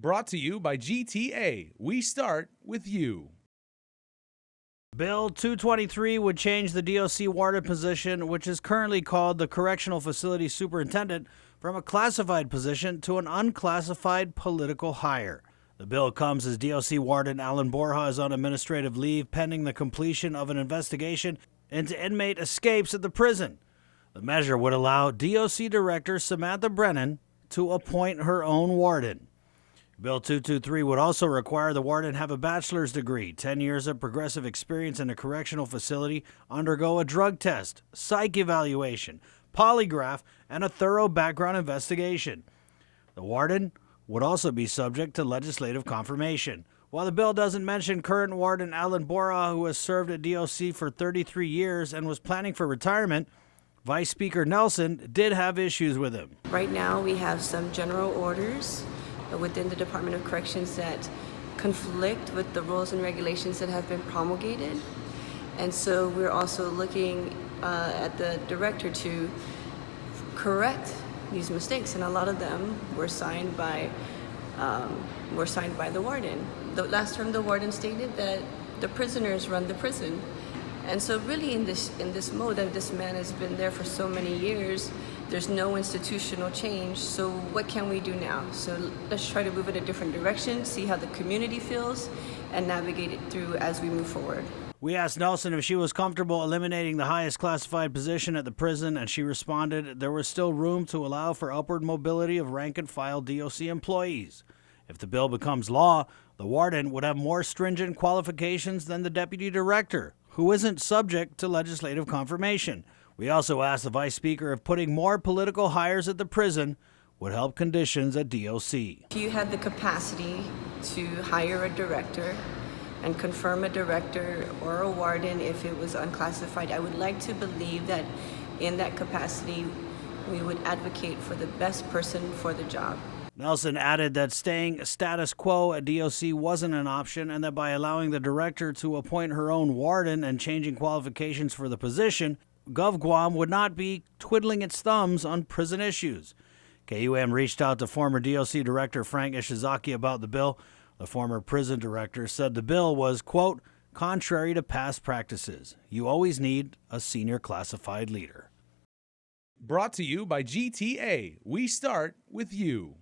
Brought to you by GTA. We start with you. Bill 223 would change the DOC warden position, which is currently called the Correctional Facility Superintendent, from a classified position to an unclassified political hire. The bill comes as DOC Warden Alan Borja is on administrative leave pending the completion of an investigation into inmate escapes at the prison. The measure would allow DOC Director Samantha Brennan to appoint her own warden. Bill 223 would also require the warden have a bachelor's degree, 10 years of progressive experience in a correctional facility, undergo a drug test, psych evaluation, polygraph, and a thorough background investigation. The warden would also be subject to legislative confirmation. While the bill doesn't mention current warden Alan Borja, who has served at DOC for 33 years and was planning for retirement, Vice Speaker Nelson did have issues with him. Right now we have some general orders within the Department of Corrections that conflict with the rules and regulations that have been promulgated. And so we're also looking at the director to correct these mistakes, and a lot of them were signed by the warden. The last term the warden stated that the prisoners run the prison. And so really in this mode that this man has been there for so many years, there's no institutional change. So what can we do now? So let's try to move in a different direction, see how the community feels, and navigate it through as we move forward. We asked Nelson if she was comfortable eliminating the highest classified position at the prison, and she responded there was still room to allow for upward mobility of rank-and-file DOC employees. If the bill becomes law, the warden would have more stringent qualifications than the deputy director, who isn't subject to legislative confirmation. We also asked the Vice Speaker if putting more political hires at the prison would help conditions at DOC. If you had the capacity to hire a director and confirm a director or a warden if it was unclassified, I would like to believe that in that capacity we would advocate for the best person for the job. Nelson added that staying status quo at DOC wasn't an option, and that by allowing the director to appoint her own warden and changing qualifications for the position, GovGuam would not be twiddling its thumbs on prison issues. KUM reached out to former DOC Director Frank Ishizaki about the bill. The former prison director said the bill was, quote, contrary to past practices. You always need a senior classified leader. Brought to you by GTA. We start with you.